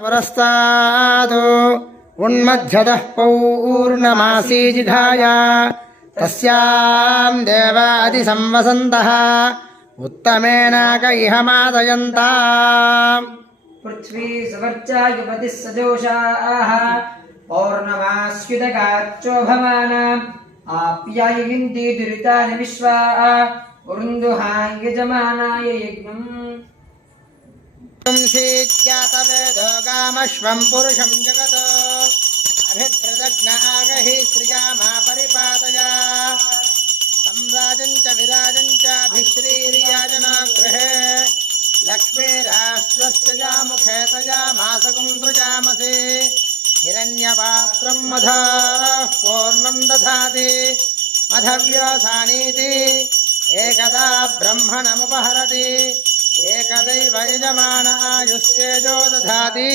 पुरस्तादो उन्मध्यतः पौर्णमासीजिधाय तस्यां देवादिसंवसन्तः उत्तमेनाक इह मादयन्ताम् पृथ्वी सुवर्चा युपतिः सजोषाः पौर्णमास्युतकाच्चोभमानाम् आप्याययन्ति दुरितानि विश्वा वरुन्धुहाङ्यजमानाय यज्ञम् जातवेदो गामश्वं पुरुषं जगतो अभिप्रदग्न आगहि श्रियामा परिपातय संराजं च विराजं च अभिश्रीर्याजनागृहे लक्ष्मीराष्ट्रस्य जामुखे तजामासकुं सृजामसि हिरण्यपात्रं मधः पूर्णं दधाति मधव्यसानीति एकदा ब्रह्मणमुपहरति एकदैव यजमान आयुस्तेजो दधाति।